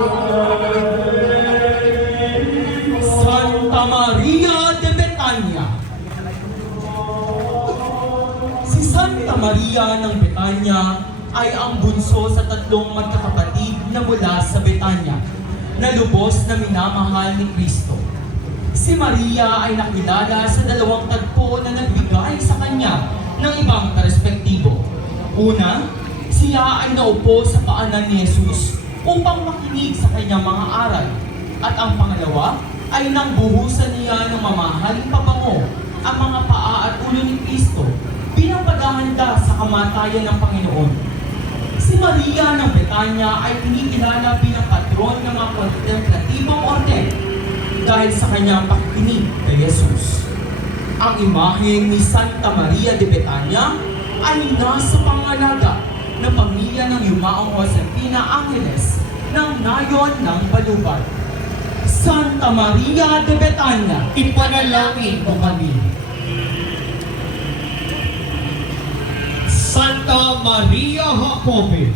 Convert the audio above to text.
Santa Maria de Betania. Si Santa Maria ng Betania ay ang bunso sa tatlong magkakapatid na mula sa Betania, na lubos na minamahal ni Kristo. Si Maria ay nakilala sa dalawang tagpo na nagbigay sa kanya ng ibang perspektibo. Una, siya ay naupo sa paanan ni Jesus upang makinig sa kanyang mga aral. At ang pangalawa ay nang buhusan niya ng mamahaling pabango ang mga paa at ulo ni Kristo bilang paghahanda sa kamatayan ng Panginoon. Si Maria ng Betania ay kinikilala bilang patron ng mga kontemplatibong orden dahil sa kanyang pakikinig kay Jesus. Ang imahe ni Santa Maria de Betania ay nasa pangalaga ng pamilya ng yumaong Josefina Angeles ng nayon ng Balubad. Santa Maria de Betania, Ipanalangin mo kami. Santa Maria Jacobe,